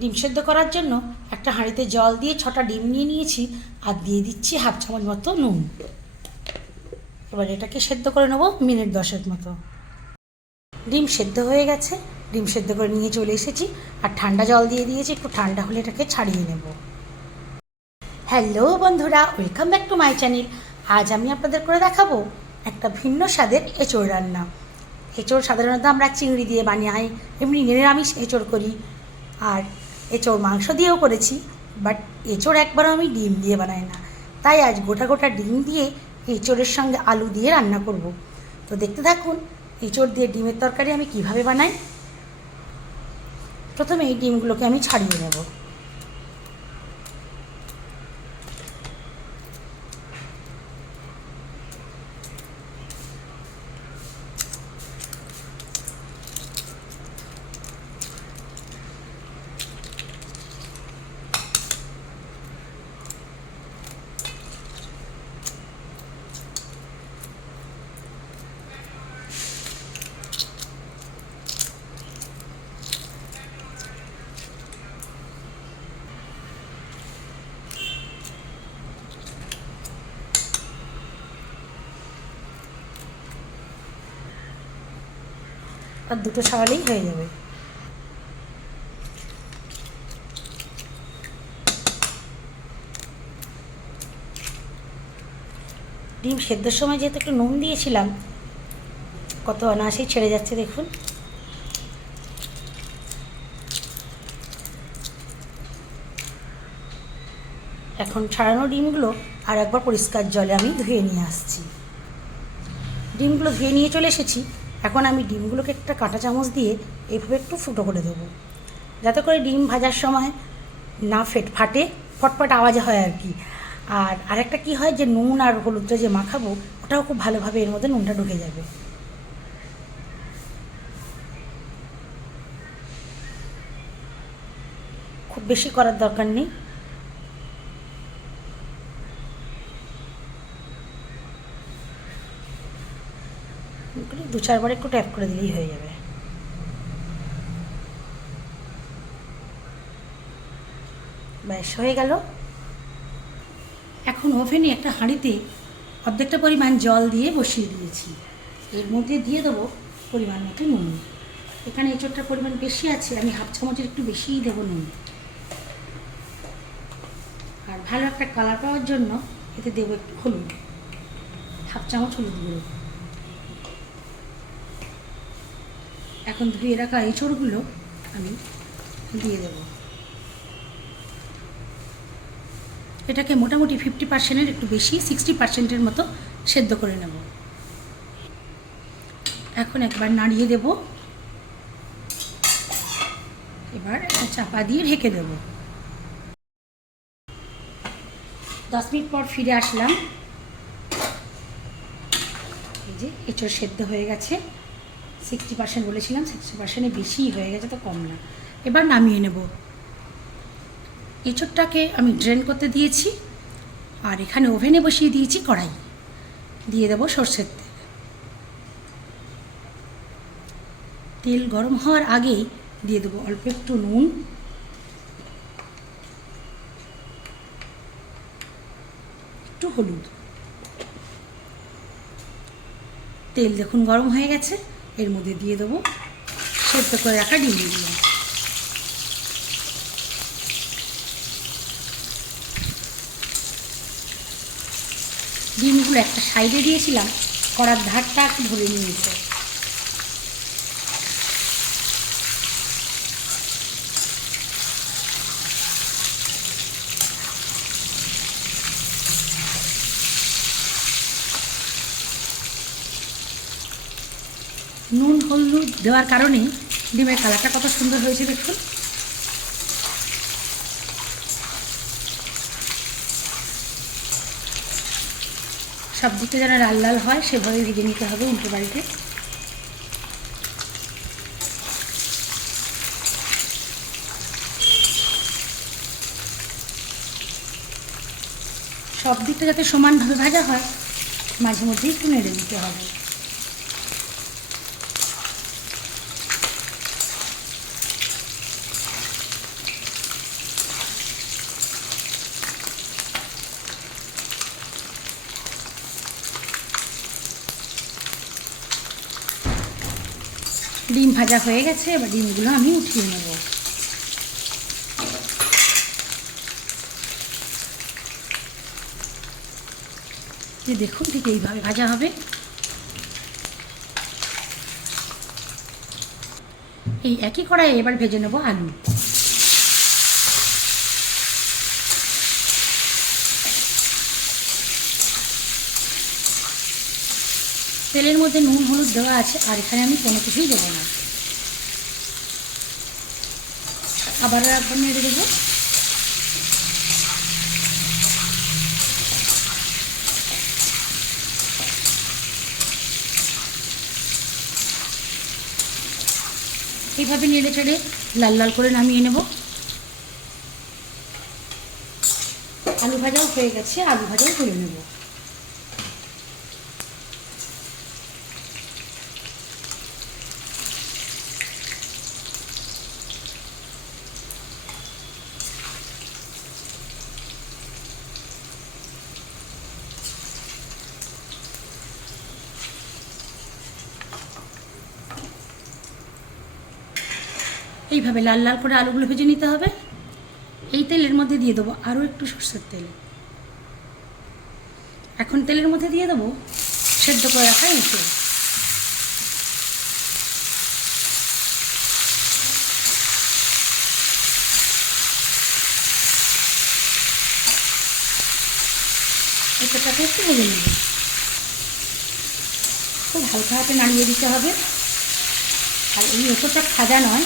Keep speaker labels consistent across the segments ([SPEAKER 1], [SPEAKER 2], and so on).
[SPEAKER 1] ডিম সেদ্ধ করার জন্য একটা হাঁড়িতে জল দিয়ে ছটা ডিম নিয়ে নিয়েছি আর দিয়ে দিচ্ছি হাফ চামচ মতো নুন। এবার এটাকে সেদ্ধ করে নেব মিনিট দশেক মতো। ডিম সেদ্ধ হয়ে গেছে, ডিম সেদ্ধ করে নিয়ে চলে এসেছি আর ঠান্ডা জল দিয়ে দিয়েছি, একটু ঠান্ডা হলে এটাকে ছাড়িয়ে নেব। হ্যালো বন্ধুরা, welcome back to my channel. আজ আমি আপনাদের করে দেখাবো একটা ভিন্ন স্বাদের এঁচোড় রান্না। এঁচোড় সাধারণত আমরা চিংড়ি দিয়ে বানাই এমনি নিরামিষ এঁচোড় করি। আর এঁচড় মাংস দিয়েও করেছি বাট এঁচোড় একবারও আমি ডিম দিয়ে বানাই না। তাই আজ গোটা গোটা ডিম দিয়ে এঁচোড়ের সঙ্গে আলু দিয়ে রান্না করব। তো দেখতে থাকুন, এঁচোড় দিয়ে ডিমের তরকারি আমি কীভাবে বানাই? প্রথমে এই ডিমগুলোকে আমি ছাড়িয়ে নেব। আর দুটো ছাড়ালেই হয়ে যাবে। ডিম সেদ্ধর সময় যেহেতু একটু নুন দিয়েছিলাম, কত অনায়াসেই ছেড়ে যাচ্ছে দেখুন। এখন ছাড়ানো ডিমগুলো আর একবার পরিষ্কার জলে আমি ধুয়ে নিয়ে আসছি। ডিমগুলো ধুয়ে নিয়ে চলে এসেছি। এখন আমি ডিমগুলোকে একটা কাঁটা চামচ দিয়ে এইভাবে একটু ফুটো করে দেবো। যাতে করে ডিম ভাজার সময় না ফেট, ফাটে, ফটফট আওয়াজ হয় আর কি। আর আরেকটা কি হয় যে নুন আর হলুদটা যে মাখাবো, ওটাও খুব ভালোভাবে এর মধ্যে নুনটা ঢুকে যাবে। খুব বেশি করার দরকার নেই করে দু চারবার একটু ট্যাপ করে দিলেই হয়ে যাবে। ব্যাস, হয়ে গেল। এখন ওভেনে একটা হাঁড়িতে অর্ধেকটা পরিমাণ জল দিয়ে বসিয়ে দিয়েছি। এর মধ্যে দিয়ে দেবো পরিমাণ মতো নুন। এখানে এঁচোড়টার পরিমাণ বেশি আছে, আমি হাফ চামচের একটু বেশিই দেবো নুন। আর ভালো একটা কালার পাওয়ার জন্য এতে দেবো একটু হলুদ। হাফ চামচ হলুদ গুঁড়ো। এখন ধুয়ে রাখা এঁচড়গুলো আমি দিয়ে দেব। এটাকে মোটামুটি ফিফটি পার্সেন্টের একটু বেশি সিক্সটি পার্সেন্টের মতো সেদ্ধ করে নেব। এখন একবার নাড়িয়ে দেব। এবার চাপা দিয়ে ঢেকে দেব। দশ মিনিট পর ফিরে আসলাম। এই যে এঁচড় সেদ্ধ হয়ে গেছে। সিক্সটি পার্সেন্ট বলেছিলাম সিক্সটি পার্সেন্টে বেশিই হয়ে গেছে তো কম না। এবার নামিয়ে নেব। এঁচড়টাকে আমি ড্রেন করতে দিয়েছি, আর এখানে ওভেনে বসিয়ে দিয়েছি কড়াই। দিয়ে দেবো সর্ষের তেল। তেল গরম হওয়ার আগেই দিয়ে দেবো অল্প একটু নুন। একটু হলুদ। তেল দেখুন গরম হয়ে গেছে। এর মধ্যে দিয়ে দেবো। সেদ্ধ করে রাখা ডিমগুলো ডিমগুলো একটা সাইডে দিয়েছিলাম করার ধারটা একটু ধরে নিয়েছে নুন হলুদ দেওয়ার কারণে ডিমের কালারটা কত সুন্দর হয়েছে দেখুন। সব দিকটা যেন লাল লাল হয়, সেভাবে ভেজে নিতে হবে উল্টো বাড়িতে। সব দিকটা যাতে সমানভাবে ভাজা হয়, মাঝে মধ্যে একটু নেড়ে দিতে হবে। ডিম ভাজা হয়ে গেছে, এবার ডিমগুলো আমি উঠিয়ে নেব। যে দেখুন ঠিক এইভাবে ভাজা হবে। এই একই কড়াই এবার ভেজে নেব আলু। তেলের মধ্যে নুন, হলুদ দেওয়া আছে, আর এখানে আমি কোনো কিছুই দেবো না। আবার একবার নেড়ে দেবো। এইভাবে নেড়ে চেড়ে লাল লাল করে নামিয়ে নেব। আলু ভাজাও হয়ে গেছে, আলু ভাজাও তুলে নেব। এইভাবে লাল লাল করে আলুগুলো ভেজে নিতে হবে। এই তেলের মধ্যে দিয়ে দেবো আরও একটু সর্ষের তেল। এখন তেলের মধ্যে দিয়ে দেবো সেদ্ধ করে রাখা এঁচো একটু ভেজে নেব। খুব হালকা হাতে নাড়িয়ে দিতে হবে। আর এই এঁচোটা খাজা নয়।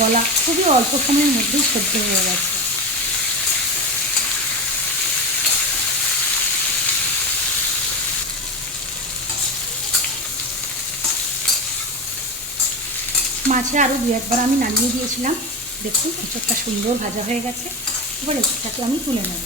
[SPEAKER 1] গলা খুবই অল্প সময়ের মধ্যেই সেদ্ধ হয়ে গেছে। মাছে আরও দু একবার আমি নামিয়ে দিয়েছিলাম। দেখুন এঁচোড়টা সুন্দর ভাজা হয়ে গেছে। এবার এঁচোড়টাকে আমি তুলে নেব।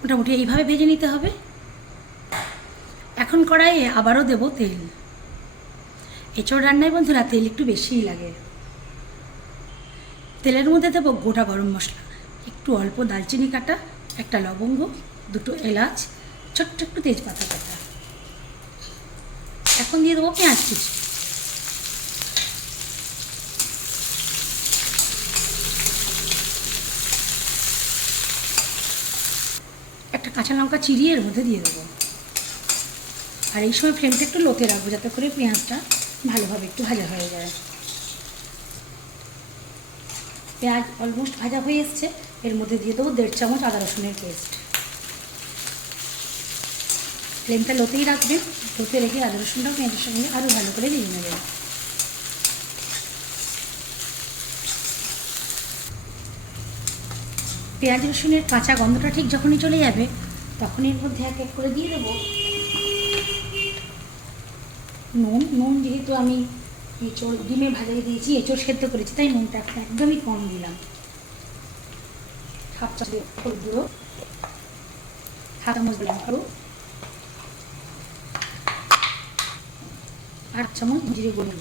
[SPEAKER 1] মোটামুটি এইভাবে ভেজে নিতে হবে। এখন কড়াইয়ে আবারও দেব তেল। এঁচড় রান্নায় বন্ধুরা তেল একটু বেশিই লাগে। তেলের মধ্যে দেবো গোটা গরম মশলা, একটু অল্প দালচিনি কাটা, একটা লবঙ্গ, দুটো এলাচ, ছোট্ট একটু তেজপাতা কাটা। এখন দিয়ে দেবো পেঁয়াজ কুচি। কাঁচা লঙ্কা চিরিয়ে এর মধ্যে দিয়ে দেবো। আর এই সময় ফ্লেমটা একটু লোতে রাখব যাতে করে পেঁয়াজটা ভালোভাবে একটু ভাজা হয়ে যায়। পেঁয়াজ অলমোস্ট ভাজা হয়ে এসছে। এর মধ্যে দিয়ে দেবো দেড় চামচ আদা রসুনের পেস্ট ফ্লেমটা লোতেই রাখবেন লোতে রেখে আদা রসুনটাও পেঁয়াজের সঙ্গে আরও ভালো করে ভেজে নেবেন পেঁয়াজ রসুনের কাঁচা গন্ধটা ঠিক যখনই চলে যাবে তখন এর মধ্যে এক এক করে দিয়ে দেবো। নুন নুন যেহেতু আমি এঁচড় ডিমে ভাজাই দিয়েছি এঁচড় সেদ্ধ করেছি, তাই নুনটা একদমই কম দিলাম। হাফ চামচ হলুদ গুঁড়ো, হাফ চামচ দিলাম আরও আট চামচ জিরে গুঁড়ো।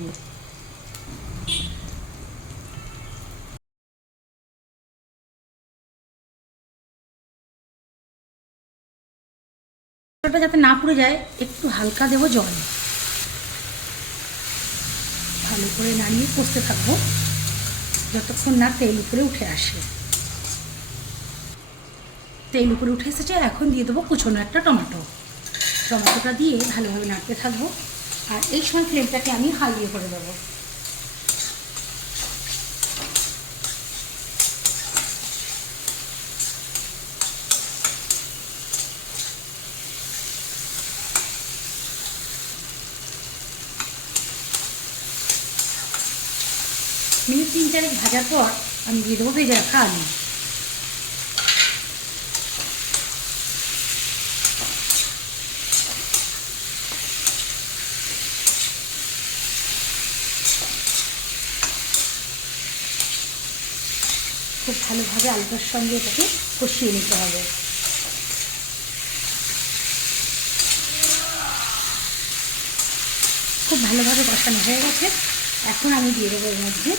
[SPEAKER 1] দিয়ে যাতে না পুড়ে যায়, একটু হালকা দেবো জল। ভালো করে নাড়িয়ে কষতে থাকব, যতক্ষণ না তেল উপরে উঠে আসে। তেল উপরে উঠে এসেছে, এখন দিয়ে দেবো কুচনো একটা টমেটো। টমেটোটা দিয়ে ভালোভাবে নাড়তে থাকব, আর এই সময় ফ্লেমটাকে আমি হাইয়ে করে দেবো। মিনিট তিন চারেক ভাজার পর আমি দিয়ে দেবো ভেজে রাখা আলু। খুব ভালোভাবে আলুটার সঙ্গে এটাকে কষিয়ে নিতে হবে। খুব ভালোভাবে কষানো হয়ে গেছে। এখন আমি দিয়ে দেবো এর মধ্যে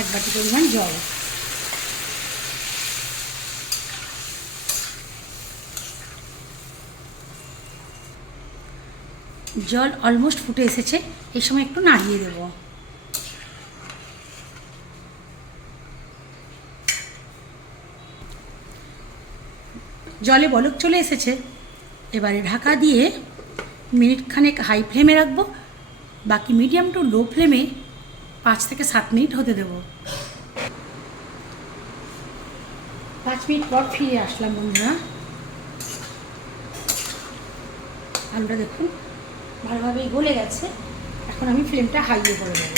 [SPEAKER 1] এক বাটি পরিমাণ জল। জল অলমোস্ট ফুটে এসেছে, এই সময় একটু নাড়িয়ে দেবো। জলে বলক চলে এসেছে। এবারে ঢাকা দিয়ে মিনিট খানেক হাই ফ্লেমে রাখব। বাকি মিডিয়াম টু লো ফ্লেমে পাঁচ থেকে সাত মিনিট হতে দেব। পাঁচ মিনিট পর ফিরে আসলাম বন্ধুরা। আলুটা দেখুন, ভালোভাবেই গলে গেছে। এখন আমি ফ্লেমটা হাইয়ে করে দেবো।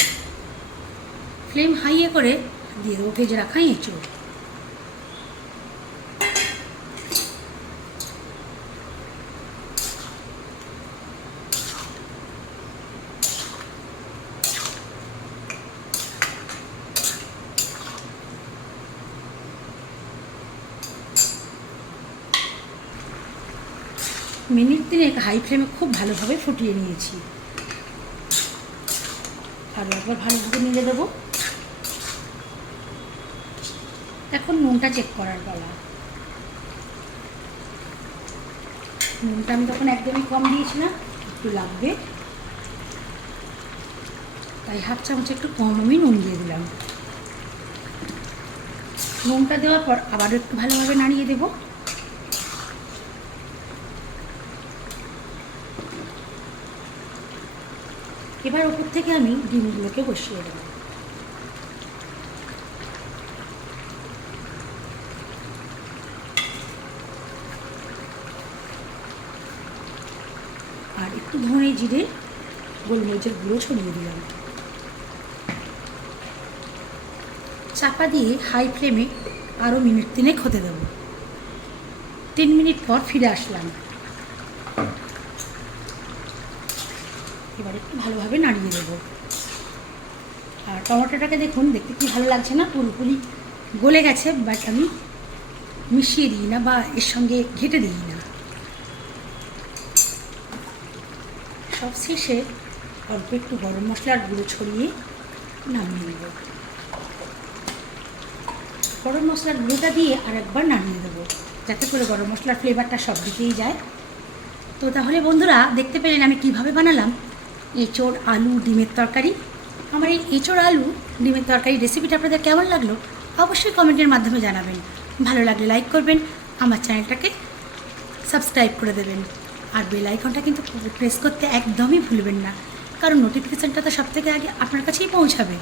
[SPEAKER 1] ফ্লেম হাইয়ে করে দিয়ে দেবো, ভেজে রাখা এঁচড়। মিনিট তিনেক হাই ফ্লেমে খুব ভালোভাবে ফুটিয়ে নিয়েছি। আরও একবার ভালোভাবে নিয়ে দেবো। এখন নুনটা চেক করার পালা। নুনটা আমি তখন একদমই কম দিয়েছিলাম, একটু লাগবে। তাই হাফ চামচ একটু কম আমি নুন দিয়ে দিলাম। নুনটা দেওয়ার পর আবারও একটু ভালোভাবে নাড়িয়ে দেবো। এবার ওপর থেকে আমি ডিমগুলোকে বসিয়ে দেবো। আর একটু ধনে জিরে, গোলমরিচের গুঁড়ো ছড়িয়ে দিলাম। চাপা দিয়ে হাই ফ্লেমে আরও মিনিট তিনেক হতে দেবো। তিন মিনিট পর ফিরে আসলাম। এবার একটু ভালোভাবে নাড়িয়ে দেবো। আর টমেটোটাকে দেখুন, দেখতে কি ভালো লাগছে না? পুরোপুরি গলে গেছে বাট আমি মিশিয়ে দিই না বা এর সঙ্গে ঘেটে দিই না। সব শেষে অল্প একটু গরম মশলার গুঁড়ো ছড়িয়ে নামিয়ে নেব। গরম মশলার গুঁড়োটা দিয়ে আর একবার নামিয়ে দেবো, যাতে করে গরম মশলার ফ্লেভারটা সব দিকেই যায়। তো তাহলে বন্ধুরা, দেখতে পেলেন আমি কীভাবে বানালাম? এঁচোড়, আলু, ডিমের তরকারি। আমার এই এঁচোড়, আলু, ডিমের তরকারি রেসিপিটা আপনাদের কেমন লাগল অবশ্যই কমেন্টের মাধ্যমে জানাবেন। ভালো লাগলে লাইক করবেন, আমার চ্যানেলটাকে সাবস্ক্রাইব করে দেবেন। আর বেল আইকনটা কিন্তু প্রেস করতে একদমই ভুলবেন না, কারণ নোটিফিকেশানটা তো সব থেকে আগে আপনার কাছেই পৌঁছাবে।